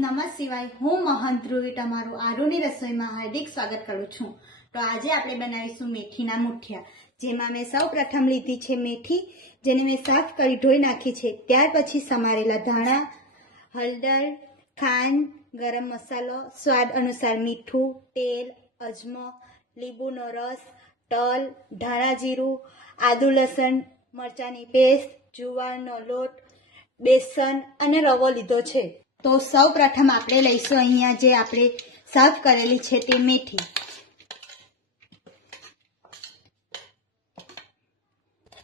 નમઃ શિવાય હું મહંત ધ્રુવી તમારું આરુની રસોઈમાં હાર્દિક સ્વાગત કરું છું. તો આજે આપણે બનાવીશું મેથીના મુઠિયા, જેમાં મેં સૌ પ્રથમ લીધી છે મેથી, જેને મેં સાફ કરી ધોઈ નાખી છે. ત્યાર પછી સમારેલા ધાણા, હળદર, ખાંડ, ગરમ મસાલો, સ્વાદ અનુસાર મીઠું, તેલ, અજમો, લીંબુનો રસ, તલ, ધાણા જીરું, આદુ લસણ, મરચાંની પેસ્ટ, જુવારનો લોટ, બેસન અને રવો લીધો છે. તો સૌ પ્રથમ આપણે લઈશું અહીંયા જે આપણે સર્વ કરેલી છે તે મેથી.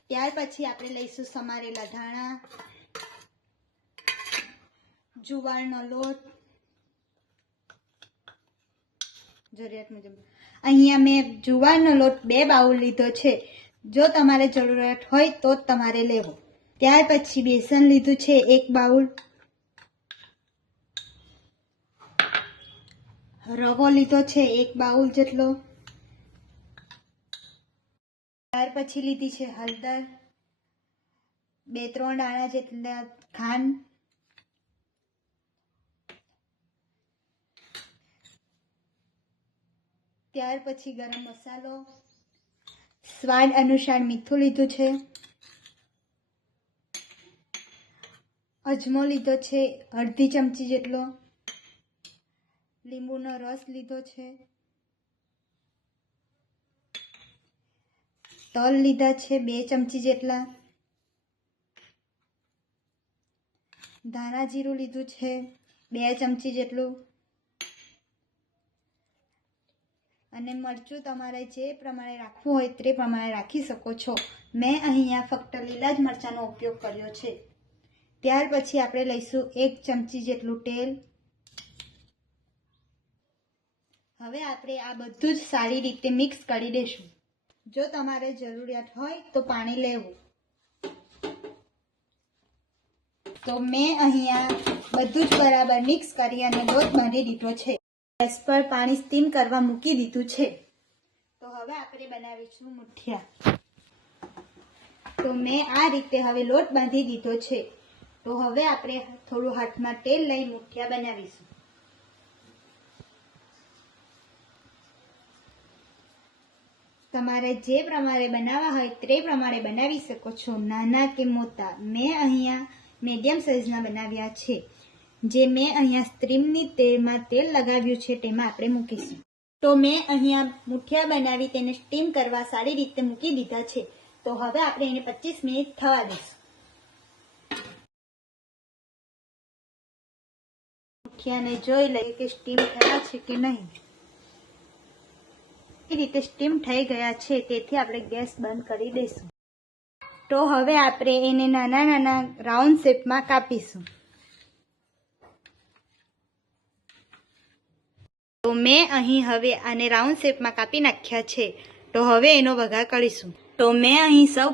ત્યાર પછી આપણે લઈશું સમારેલા ધાણા, જુવારનો લોટ. જરૂરિયાત મુજબ. અહીંયા મેં જુવારનો લોટ બે બાઉલ લીધો છે. જો તમારે જરૂરિયાત હોય તો જ તમારે લેવો. ત્યાર પછી બેસન લીધું છે એક બાઉલ. રવો લીધો છે એક બાઉલ જેટલો. ત્યાર પછી લીધી છે હળદર બે, ત્રણ દાણા જેટલા ખાંડ. ત્યાર પછી ગરમ મસાલો. સ્વાદ અનુસાર મીઠું લીધું છે. અજમો લીધો છે અડધી ચમચી જેટલો. લીંબુનો રસ લીધો છે. તલ લીધા છે બે ચમચી જેટલા. ધાણા જીરું લીધું છે બે ચમચી જેટલું. અને મરચું તમારે જે પ્રમાણે રાખવું હોય તે પ્રમાણે રાખી શકો છો. મેં અહીંયા ફક્ત લીલા જ મરચાંનો ઉપયોગ કર્યો છે. ત્યાર પછી આપણે લઈશું એક ચમચી જેટલું તેલ. હવે આપણે આ બધું જ સારી રીતે મિક્સ કરી દઈશું જો તમારે જરૂરિયાત હોય તો પાણી લેવું. તો મેં અહીંયા બધું જ બરાબર મિક્સ કરી અને લોટ બાંધી દીધો છે. ગેસ પર પાણી સ્ટીમ કરવા મૂકી દીધું છે. તો હવે આપણે બનાવીશું મુઠિયા. તો મેં આ રીતે હવે લોટ બાંધી દીધો છે. તો હવે આપણે થોડું હાથમાં તેલ લઈ મુઠિયા બનાવીશું. તમારે જે પ્રમાણે બનાવવા હોય તે પ્રમાણે બનાવી શકો છો. નાના કે મોટા. મેં અહીંયા મીડિયમ સાઇઝના બનાવ્યા છે. જે મેં અહીંયા સ્ટ્રીમની તેલમાં તેલ લગાવ્યું છે તેમાં આપણે મૂકીશું. તો મેં અહીંયા મુઠિયા બનાવી તેને સ્ટીમ કરવા સારી રીતે મૂકી દીધા છે. તો હવે આપણે એને પચીસ મિનિટ થવા દઈશું. મુઠિયાને જોઈ લઈએ કે સ્ટીમ થયા છે કે નહીં. એ રીતે સ્ટીમ થઈ ગયા છે તેથી આપણે ગેસ બંધ કરી દઈશું. તો હવે આપણે એને નાના નાના રાઉન્ડ શેપમાં કાપીશું. તો મેં અહીં હવે આને રાઉન્ડ શેપમાં કાપી નાખ્યા છે. તો હવે એનો વઘાર કરીશું. તો મેં અહીં સૌ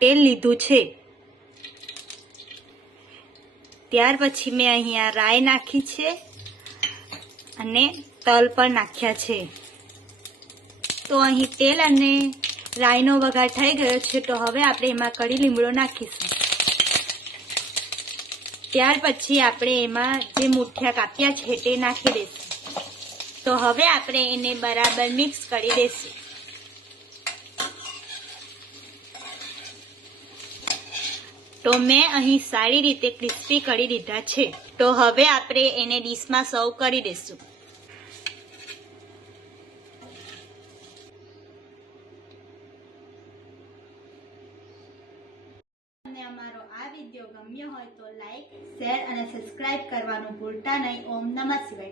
તેલ લીધું છે. ત્યાર પછી મેં અહીંયા રાઈ નાખી છે અને તલ પણ નાખ્યા છે. તો અહીં તેલ અને રાઈનો વઘાર થઈ ગયો છે, તો હવે આપણે એમાં કડી લીમડો નાખીશું. ત્યાર પછી આપણે એમાં જે મુઠિયા કાપ્યા છે, તે નાખી દઈશું. તો હવે આપણે એને બરાબર મિક્સ કરી દઈશું. તો મેં અહીં સારી રીતે ક્રિસ્પી કરી દીધા છે. તો હવે આપણે એને ડીશમાં સર્વ કરી દઈશું. અમારો આ વીડિયો ગમ્યો હોય તો લાઈક, શેર અને સબસ્ક્રાઇબ કરવાનું ભૂલતા નહીં. ઓમ નમઃ શિવાય.